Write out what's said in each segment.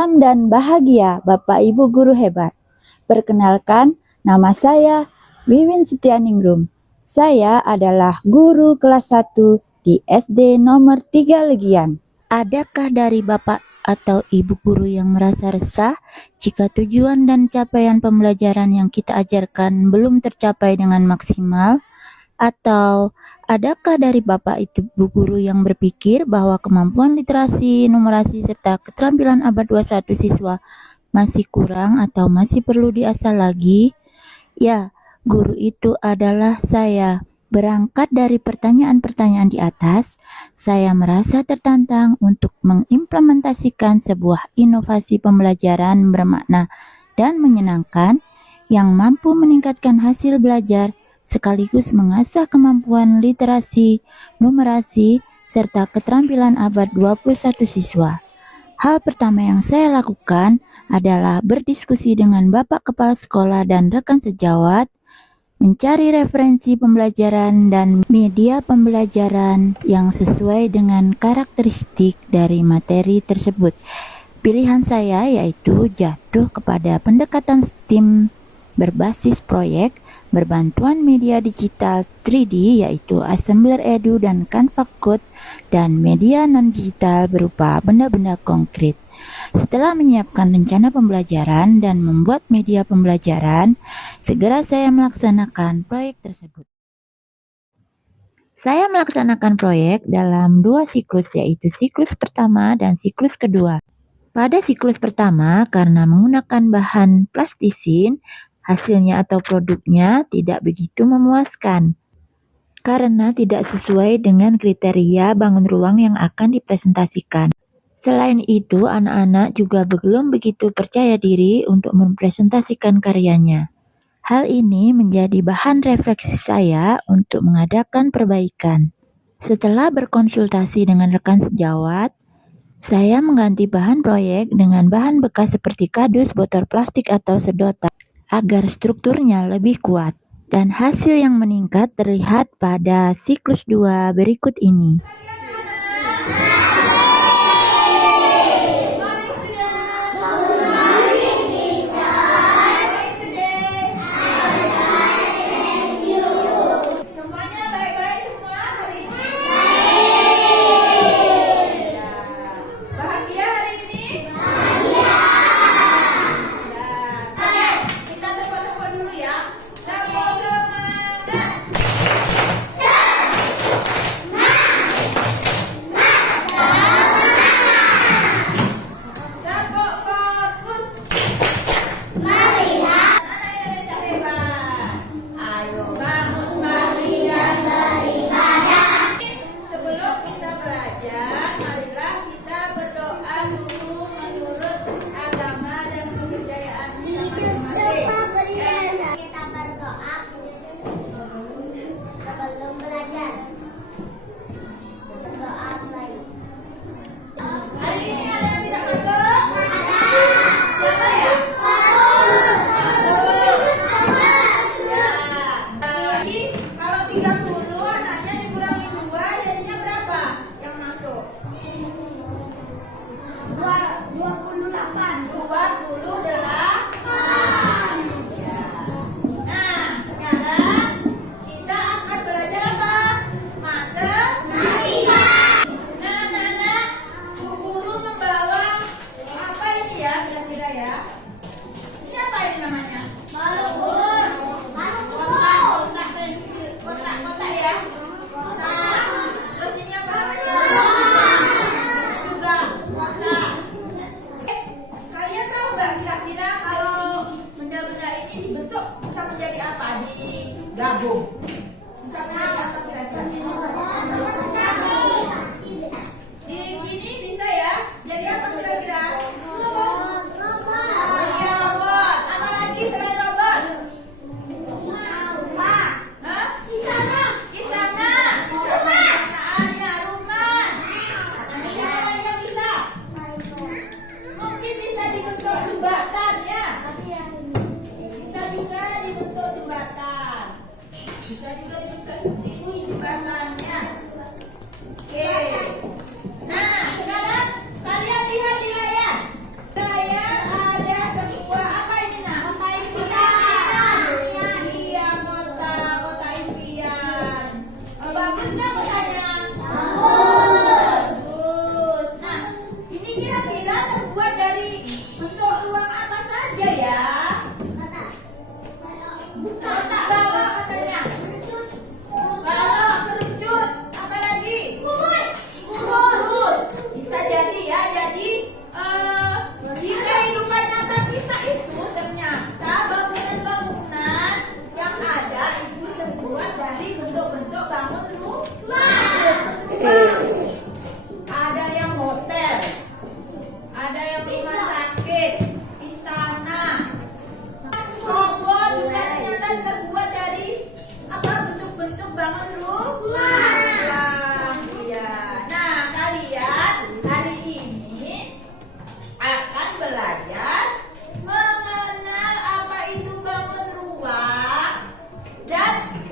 Salam dan bahagia Bapak Ibu Guru hebat. Perkenalkan, nama saya Wiwin Setianingrum. Saya adalah guru kelas 1 di SD nomor 3 Legian. Adakah dari Bapak atau Ibu guru yang merasa resah jika tujuan dan capaian pembelajaran yang kita ajarkan belum tercapai dengan maksimal? Atau adakah dari Bapak Ibu guru yang berpikir bahwa kemampuan literasi, numerasi, serta keterampilan abad 21 siswa masih kurang atau masih perlu diasah lagi? Ya, guru itu adalah saya. Berangkat dari pertanyaan-pertanyaan di atas, saya merasa tertantang untuk mengimplementasikan sebuah inovasi pembelajaran bermakna dan menyenangkan yang mampu meningkatkan hasil belajar sekaligus mengasah kemampuan literasi, numerasi, serta keterampilan abad 21 siswa. Hal pertama yang saya lakukan adalah berdiskusi dengan Bapak Kepala Sekolah dan rekan sejawat, mencari referensi pembelajaran dan media pembelajaran yang sesuai dengan karakteristik dari materi tersebut. Pilihan saya yaitu jatuh kepada pendekatan STEAM berbasis proyek, berbantuan media digital 3D yaitu Assembler Edu dan Canva Code, dan media non-digital berupa benda-benda konkret. Setelah menyiapkan rencana pembelajaran dan membuat media pembelajaran, segera saya melaksanakan proyek tersebut. Saya melaksanakan proyek dalam 2 siklus, yaitu siklus pertama dan siklus kedua. Pada siklus pertama, karena menggunakan bahan plastisin, hasilnya atau produknya tidak begitu memuaskan karena tidak sesuai dengan kriteria bangun ruang yang akan dipresentasikan. Selain itu, anak-anak juga belum begitu percaya diri untuk mempresentasikan karyanya. Hal ini menjadi bahan refleksi saya untuk mengadakan perbaikan. Setelah berkonsultasi dengan rekan sejawat, saya mengganti bahan proyek dengan bahan bekas seperti kardus, botol plastik, atau sedotan agar strukturnya lebih kuat, dan hasil yang meningkat terlihat pada siklus 2 berikut ini. Gabung. Bisa menjadi apa kira-kira? Di sini bisa ya. Jadi apa kira-kira? Robot. Iya, robot. Apa lagi selain robot? Rumah. Hah? Istana. Istana. Istana. Rumah. Siapa lagi yang bisa? Mungkin bisa dibentuk jembatan ya. Bisa dibentuk jembatan. Bisa juga dibentuk jembatannya. Oke. Nah, sekarang kalian lihat di layar.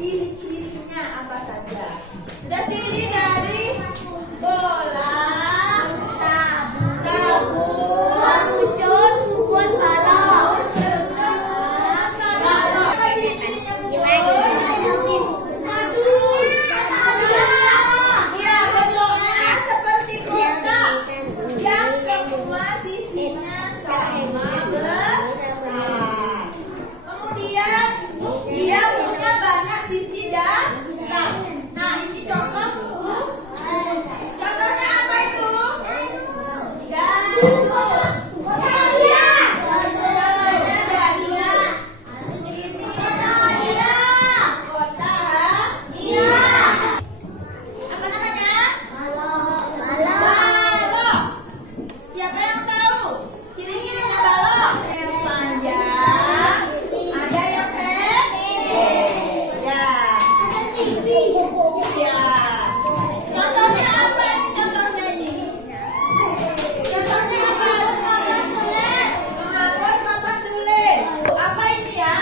ciri-cirinya apa saja? Sudah terdiri dari bola, tabung, kucur, kukus, balok. Apa ciri-cirinya kukus? Ya, bentuknya seperti kotak yang semua sisinya sama besar. Kemudian dia punya banyak sisi dan nah ini contoh. Contohnya apa itu? Apa namanya? Balok. Siapa yang tahu? Ciri-cirinya balok. Yang panjang, ada yang pendek. Ya. Ya. Contohnya apa ini? Contohnya ini. Contohnya apa? Menghapus papan tulis. Apa ini ya?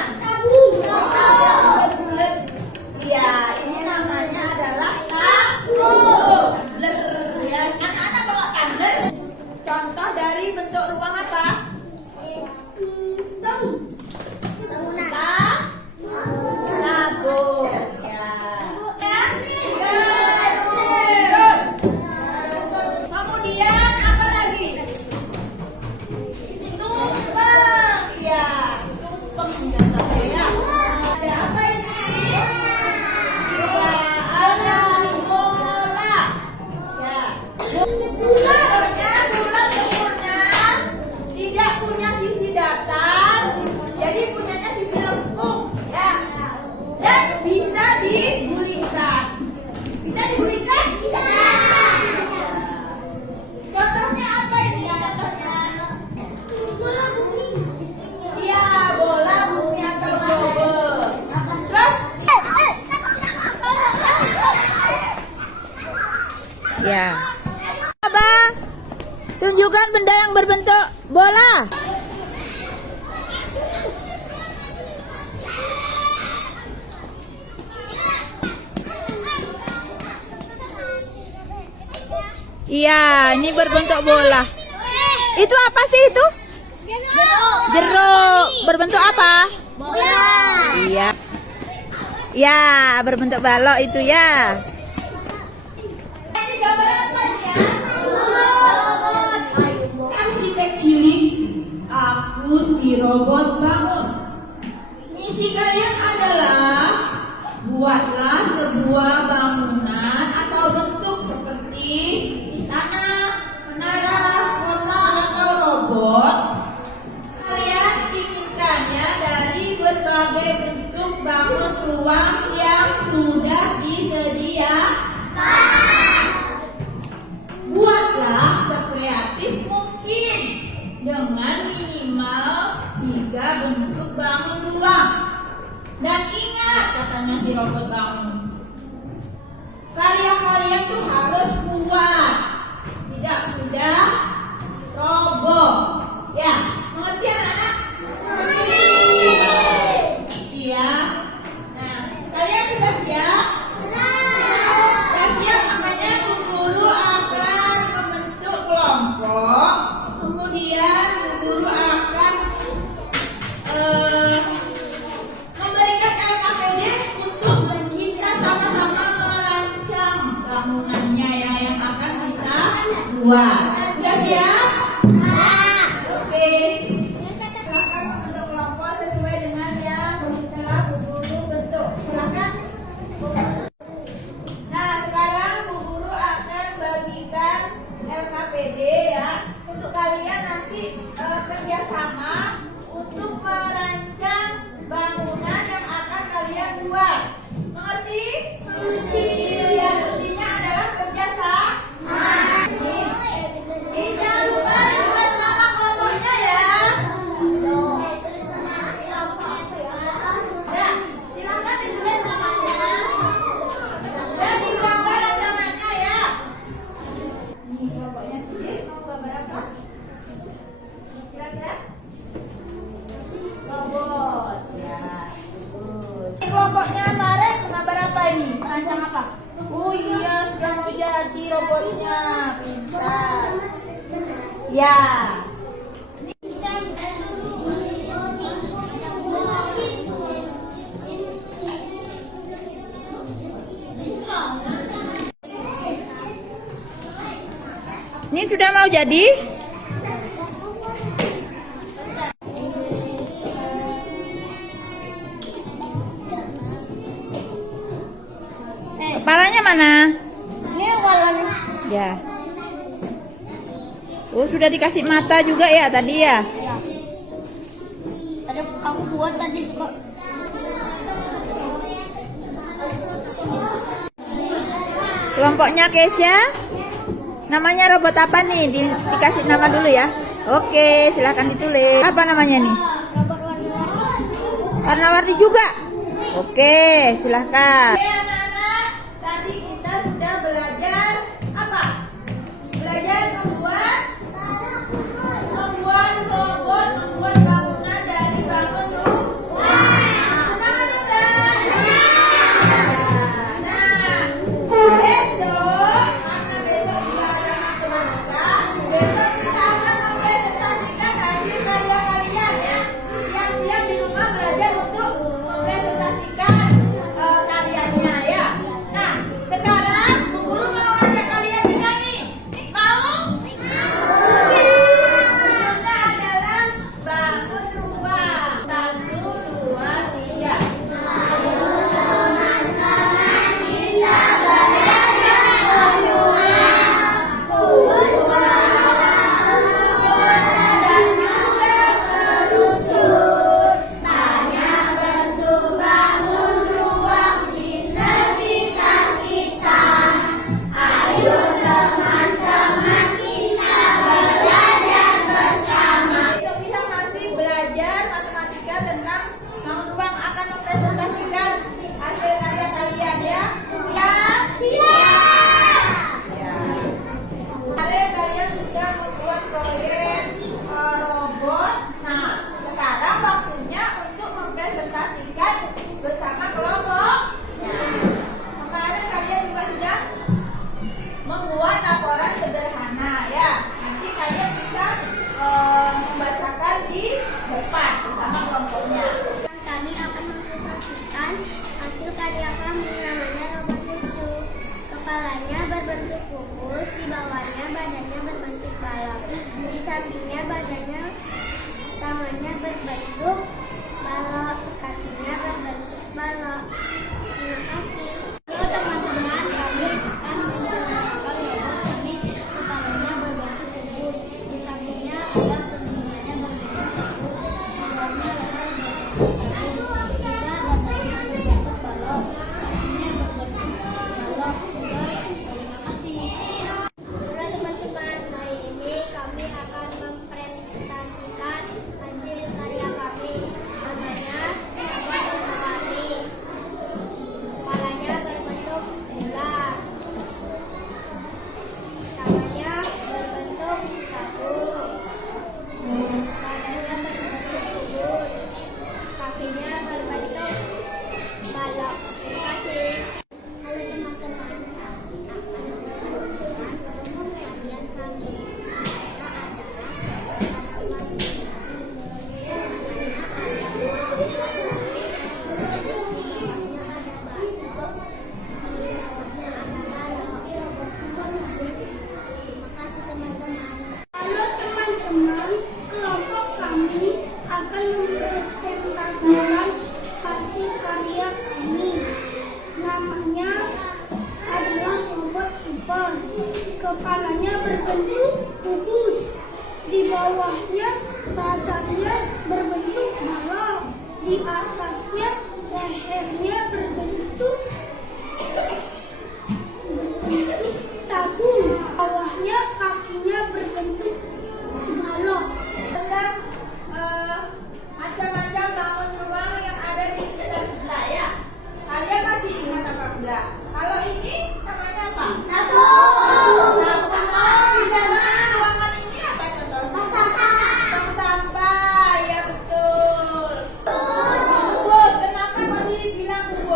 Bulet. Iya, ini namanya adalah tumbler. Ya, anak-anak bawa tumbler. Contoh dari bentuk ruang apa? Tabung. Ya. Kemudian apa lagi? Tumpeng. Ya, tumpeng ya. Ada apa ini? Ya, ada bola. Ya. Bulatnya sempurna, tidak punya sisi datar, jadi punyanya sisi lengkung, ya. Dan bisa digulingkan. Bisa digulingkan? Bisa. Contohnya apa ini? Contohnya? Iya, bola bumi atau globe. Terus? Ya. Coba tunjukkan benda yang berbentuk bola. Iya, ini berbentuk bola. Itu apa sih itu? Jeruk. Berbentuk apa? Bola. Iya. Ya, berbentuk balok itu ya. Ini gambar apa ya? Arsitek cilik, aku si robot bangun. Misi kalian adalah buatlah sebuah bangunan atau bentuk seperti istana, menara, kota atau robot. Kalian inginkannya dari berbagai bentuk bangun ruang yang sudah disediakan. Buatlah sekreatif mungkin dengan minimal 3 bentuk bangun ruang. Dan ingat, katanya si robot bangun, karya kalian tuh harus kuat, tidak mudah roboh. Ya, mengerti anak-anak? Iya. Nah, kalian sudah siap? Sudah siap, makanya Bu Guru akan membentuk kelompok. Kemudian Bu Guru akan memberikan LKPD untuk kita sama-sama merancang bangunannya ya yang akan kita buat. Sudah siap? Oke. Silakan membentuk kelompok sesuai dengan yang telah Bu Guru bentuk. Silakan. Nah, sekarang Bu Guru akan bagikan LKPD ya untuk kalian nanti kerjasama untuk merancang bangunan yang akan kalian buat. Mengerti? Mengerti. Ya, intinya adalah kerjasama. robotnya. Pintar. Ya. Ini sudah mau jadi? Kepalanya mana? Ini kepalanya. Ya. Oh, sudah dikasih mata juga ya tadi ya? Ya. Ada aku buat tadi kok. Kelompoknya Kesya. Namanya robot apa nih? Dikasih nama dulu ya. Oke, silahkan ditulis. Apa namanya nih? Robot warna-warni. Warna-warni juga. Oke, silahkan. Oke anak-anak, tadi kita sudah belajar apa? Belajar membuat robot, membuat bangunan dari bangun rumah. Senang enggak? Nah, besok, karena besok tidak ada matematika, besok kita akan mempresentasikan hasil karya kalian ya. Siap-siap di rumah belajar untuk mempresentasikan karyanya ya. Nah, sekarang Bu Guru mau ajak kalian menyanyi. Mau? Judulnya adalah bangun rumah. 1, 2, 3. Besok kita masih belajar matematika tentang bangun ruang, akan mempresentasikan hasil karya kalian ya. Siap? Ya. Kemarin kalian sudah membuat proyek robot. Nah, sekarang waktunya untuk mempresentasikan bersama kelompok. Kemarin kalian juga sudah membuat laporan sederhana ya. Nanti kalian bisa membacakan di depan bersama kelompoknya. Kami akan mempresentasikan hasil karya kami, namanya robot lucu. Kepalanya berbentuk kubus, di bawahnya badannya berbentuk balok, di sampingnya badannya, tangannya berbentuk balok, kakinya berbentuk balok. Terima kasih. Halo teman-teman, kami akan menceritakan robot kami. Kepalanya berbentuk kubus, di sampingnya ada telinganya berbentuk kubus, di bawahnya leher berbentuk kubus, juga badannya berbentuk balok, kakinya berbentuk balok juga. Terima kasih. Halo teman-teman, hari ini kami akan mempresentasikan hasil karya kami, namanya robot warna-warni. Kepalanya berbentuk bulat, tangannya berbentuk tabung, badannya berbentuk kubus, kakinya berbentuk balok. Terima kasih. Halo teman-teman, kami akan mempresentasikan karya kami. Namanya adalah warna-warni. Namanya ada Halo teman-teman, kelompok kami akan mempresentasikan hasil karya kami. Namanya adalah robot super. Kepalanya berbentuk kubus, di bawahnya badannya berbentuk balok, di atasnya lehernya berbentuk tabung, bawahnya kakinya berbentuk balok. Tentang macam-macam bangun ruang yang ada di sekitar kita ya. Kalian masih ingat apa enggak? Kalau ini namanya apa? Tabung. Di dalam ruangan ini apa contohnya? Tong sampah, ya betul. Bubus, kenapa kok dibilang bubus?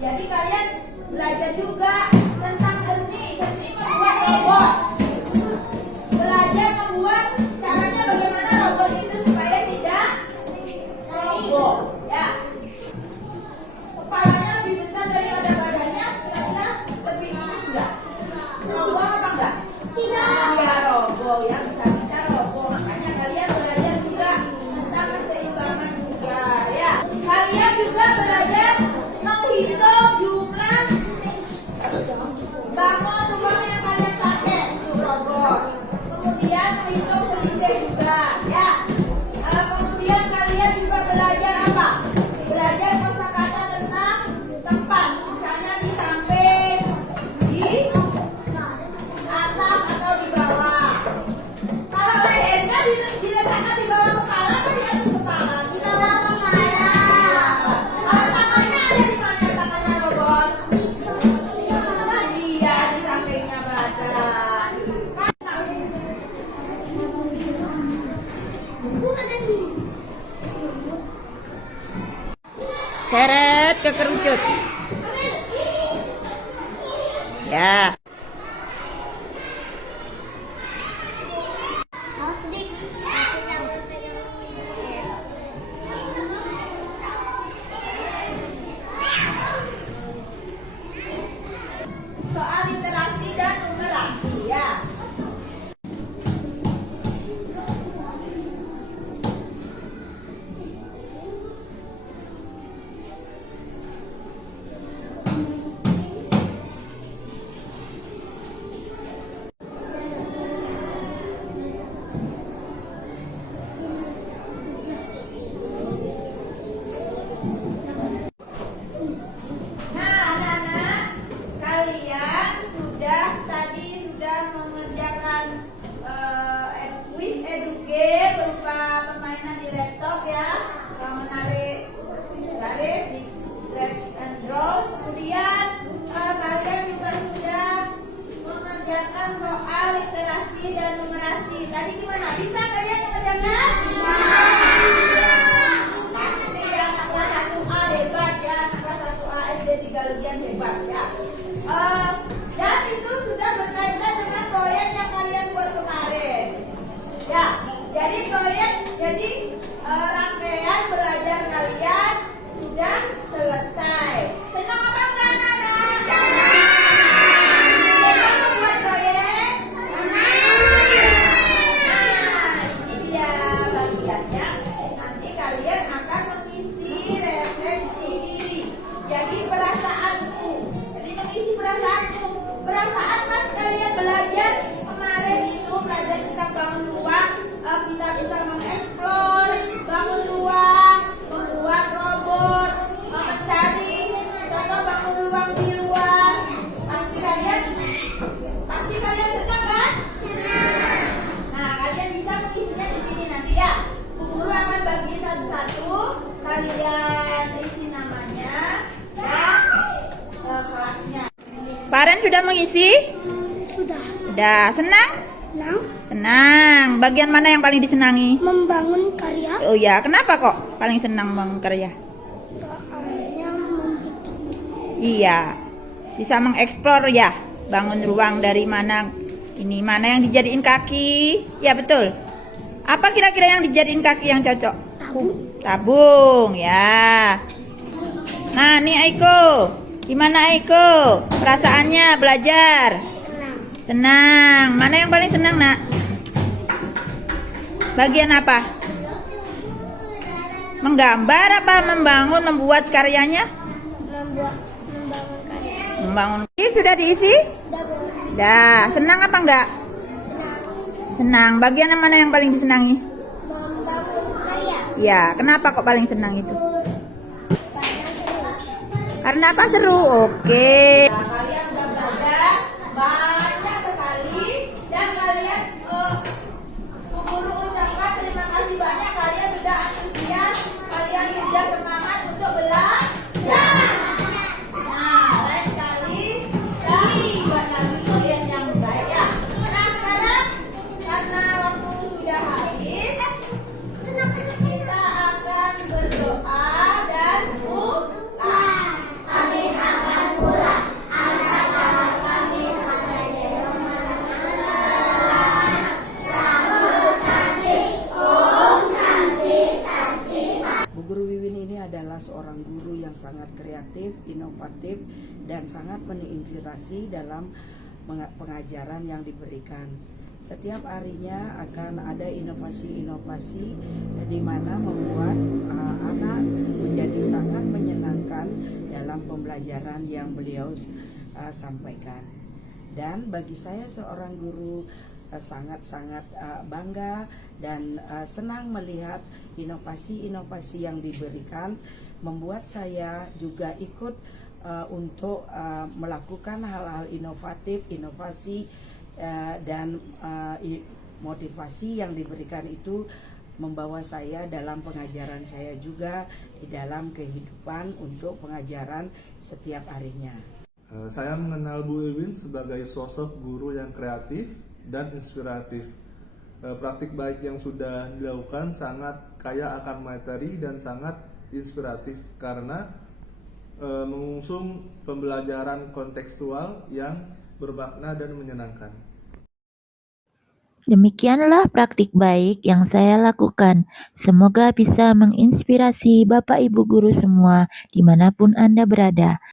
Jadi kalian belajar juga tentang seni membuat robot. Belajar membuat caranya bagaimana robot itu supaya tidak roboh, ya. Kepalanya lebih besar daripada badannya, kira-kira lebih enggak? Roboh apa enggak? Tidak. Ya roboh, ya bisa roboh. Makanya kalian belajar juga tentang keseimbangan juga, ya. Kalian juga belajar menghitung jumlah bangun ruang yang kalian pakai untuk robot. Kemudian menghitung selisih juga, ya. Kemudian kalian juga belajar apa? Belajar kosakata tentang tempat, misalnya di samping, di atas atau di bawah. Kalau lehernya diletakkan di bawah kepala atau di atas kepala? Di bawah kepala. Kalau tangannya ada di mana tangannya robot? Iya, di sampingnya badan. Seret ke kerucut. Ya. Soal literasi dan numerasi, ya. Nah, anak-anak, kalian sudah mengerjakan quiz educate berupa permainan di laptop, ya, menarik garis di drag and drop. Kemudian kalian juga sudah mengerjakan soal literasi dan numerasi. Tadi gimana? Bisa kalian mengerjakan? Pasti ya, anak kelas 1A hebat, ya, anak kelas 1A SD 3 Legian hebat, ya. Dan itu sudah berkaitan dengan proyek yang kalian buat kemarin, ya. Jadi rangkaian belajar kalian sudah selesai. Senang apa enggak, anak-anak? Senang membuat proyek? Nah, ini dia bagiannya. Nanti kalian akan mengisi refleksi diri. Jadi perasaanku. Jadi mengisi perasaanku. Perasaan pas kalian belajar kemarin itu belajar tentang bangun ruang, kita bisa mengeksplor bangun ruang, membuat robot, mencari contoh bangun ruang di luar. Pasti kalian senang kan? Nah, kalian bisa mengisinya di sini nanti, ya. Bu Guru akan bagi satu-satu, kalian isi namanya dan kelasnya. Paren sudah mengisi? Sudah. Senang? Senang. Bagian mana yang paling disenangi? Membangun karya. Oh ya, kenapa kok paling senang bangun karya? Soalnya membuat. Iya, bisa mengeksplor, ya. Bangun ruang dari mana? Ini mana yang dijadiin kaki? Ya betul. Apa kira-kira yang dijadiin kaki yang cocok? Tabung, ya. Nah, nih Aiko. Gimana Aiko? Perasaannya belajar? Senang. Mana yang paling senang, Nak? Bagian apa? Menggambar apa membangun, membuat karyanya? Membangun karya. Membangun. Ini sudah diisi? Dah. Senang apa enggak? Senang. Bagian mana yang paling disenangi? Membangun karya. Ya, kenapa kok paling senang itu? Karena apa? Seru. Oke. Kalian udah belajar banyak sekali dan kalian Bu Guru ucapkan terima kasih banyak. Kalian sudah antusias, kalian sudah semangat untuk belajar. Nah, lain kali buat lagi kalian yang baik, ya. Nah, sekarang karena waktu sudah habis, kita akan berdoa dan pulang. Amin. sangat kreatif, inovatif, dan sangat menginspirasi dalam pengajaran yang diberikan. Setiap harinya akan ada inovasi-inovasi di mana membuat anak menjadi sangat menyenangkan dalam pembelajaran yang beliau sampaikan. Dan bagi saya seorang guru sangat-sangat bangga dan senang melihat inovasi-inovasi yang diberikan, membuat saya juga ikut untuk melakukan hal-hal inovatif, inovasi dan motivasi yang diberikan itu membawa saya dalam pengajaran saya juga di dalam kehidupan untuk pengajaran setiap harinya. Saya mengenal Bu Iwin sebagai sosok guru yang kreatif dan inspiratif. Praktik baik yang sudah dilakukan sangat kaya akan materi dan sangat inspiratif karena mengusung pembelajaran kontekstual yang bermakna dan menyenangkan. Demikianlah praktik baik yang saya lakukan. Semoga bisa menginspirasi Bapak Ibu guru semua dimanapun Anda berada.